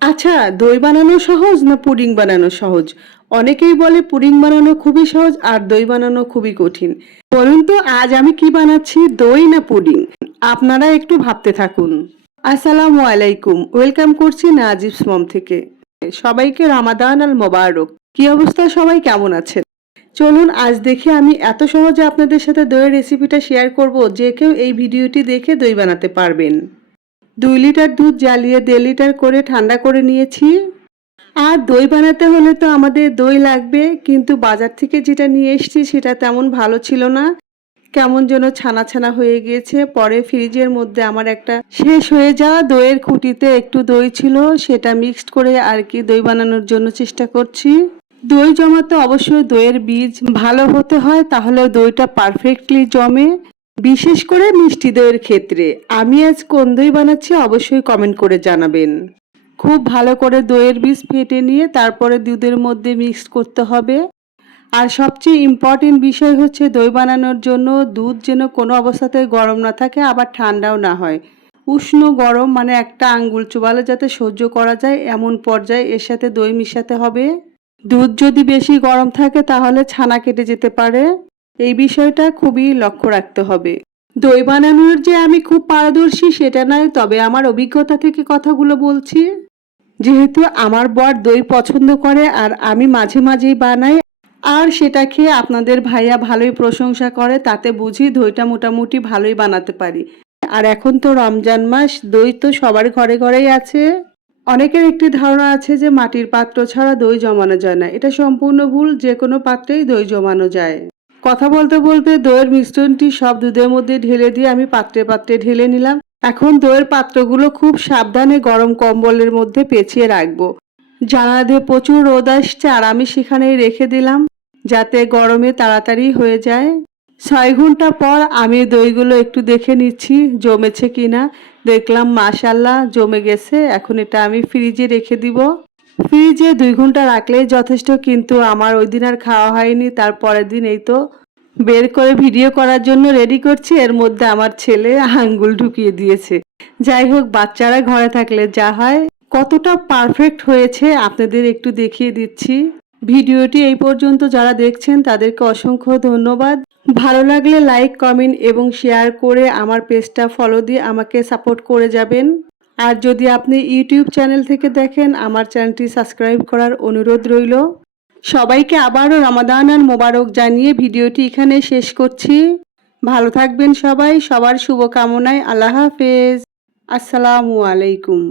আচ্ছা দই বানানো সহজ না পুডিং বানানো সহজ? অনেকেই বলে পুডিং বানানো খুবই সহজ আর দই বানানো খুবই কঠিন। বলুন তো, আজ আমি কি বানাচ্ছি, দই না পুডিং? আপনারা একটু ভাবতে থাকুন। আসসালামু আলাইকুম, ওয়েলকাম করছি নাজিবস মম থেকে। সবাইকে রামাদান আল মোবারক। কি অবস্থা সবাই, কেমন আছেন? চলুন, আজ দেখি আমি এত সহজে আপনাদের সাথে দইয়ের রেসিপিটা শেয়ার করব যে কেউ এই ভিডিওটি দেখে দই বানাতে পারবেন। দুই লিটার দুধ জ্বালিয়ে দেড় লিটার করে ঠান্ডা করে নিয়েছি। আর দই বানাতে হলে তো আমাদের দই লাগবে, কিন্তু বাজার থেকে যেটা নিয়ে এসেছি সেটা তেমন ভালো ছিল না। কেমন যেন ছানা ছানা হয়ে গিয়েছে। পরে ফ্রিজের মধ্যে আমার একটা শেষ হয়ে যাওয়া দইয়ের খুঁটিতে একটু দই ছিল, সেটা মিক্সড করে আর কি দই বানানোর জন্য চেষ্টা করছি। দই জমাতে অবশ্যই দইয়ের বীজ ভালো হতে হয়, তাহলে দইটা পারফেক্টলি জমে। বিশেষ করে মিষ্টি দইয়ের ক্ষেত্রে। আমি আজ কোন দই বানাচ্ছি অবশ্যই কমেন্ট করে জানাবেন। খুব ভালো করে দইয়ের বীজ ফেটে নিয়ে তারপরে দুধের মধ্যে মিক্স করতে হবে। আর সবচেয়ে ইম্পর্টেন্ট বিষয় হচ্ছে দই বানানোর জন্য দুধ যেন কোনো অবস্থাতে গরম না থাকে, আবার ঠান্ডাও না হয়। উষ্ণ গরম মানে একটা আঙ্গুল চুবালে যাতে সহ্য করা যায়, এমন পর্যায়ে এর সাথে দই মিশাতে হবে। দুধ যদি বেশি গরম থাকে তাহলে ছানা কেটে যেতে পারে। এই বিষয়টা খুবই লক্ষ্য রাখতে হবে। দই বানানোর যে আমি খুব পারদর্শী সেটা নয়, তবে আমার অভিজ্ঞতা থেকে কথাগুলো বলছি। যেহেতু আমার বর দই পছন্দ করে আর আমি মাঝে মাঝেই বানাই, আর সেটা খেয়ে আপনাদের ভাইয়া ভালোই প্রশংসা করে, তাতে বুঝি দইটা মোটামুটি ভালোই বানাতে পারি। আর এখন তো রমজান মাস, দই তো সবার ঘরে ঘরেই আছে। অনেকের একটি ধারণা আছে যে মাটির পাত্র ছাড়া দই জমানো যায় না। এটা সম্পূর্ণ ভুল, যে কোনো পাত্রেই দই জমানো যায়। কথা বলতে বলতে দইয়ের মিশ্রণটি সব দুধের মধ্যে ঢেলে দিয়ে আমি পাত্রে পাত্রে ঢেলে নিলাম। এখন দইয়ের পাত্রগুলো খুব সাবধানে গরম কম্বলের মধ্যে পেঁচিয়ে রাখব। জানালা দিয়ে প্রচুর রোদ আসছে আর আমি সেখানেই রেখে দিলাম যাতে গরমে তাড়াতাড়ি হয়ে যায়। ছয় ঘণ্টা পর আমি দইগুলো একটু দেখে নিচ্ছি জমেছে কিনা। দেখলাম মাশাল্লাহ জমে গেছে, এখন এটা আমি ফ্রিজে রেখে দিব। ফ্রিজে দুই ঘণ্টা রাখলেই যথেষ্ট, কিন্তু আমার ওই দিন আর খাওয়া হয়নি, তার পরের দিন এই তো বের করে ভিডিও করার জন্য রেডি করছি। এর মধ্যে আমার ছেলে আঙ্গুল ঢুকিয়ে দিয়েছে। যাই হোক, বাচ্চারা ঘরে থাকলে যা হয়। কতটা পারফেক্ট হয়েছে আপনাদের একটু দেখিয়ে দিচ্ছি। ভিডিওটি এই পর্যন্ত যারা দেখছেন, তাদেরকে অসংখ্য ধন্যবাদ। ভালো লাগলে লাইক কমেন্ট এবং শেয়ার করে আমার পেজটা ফলো দিয়ে আমাকে সাপোর্ট করে যাবেন। আর যদি আপনি ইউটিউব চ্যানেল থেকে দেখেন, আমার চ্যানেলটি সাবস্ক্রাইব করার অনুরোধ রইল। সবাইকে আবারও রমাদান আর মোবারক জানিয়ে ভিডিওটি এখানে শেষ করছি। ভালো থাকবেন সবাই, সবার শুভকামনায়। আল্লাহ হাফেজ। আসসালামু আলাইকুম।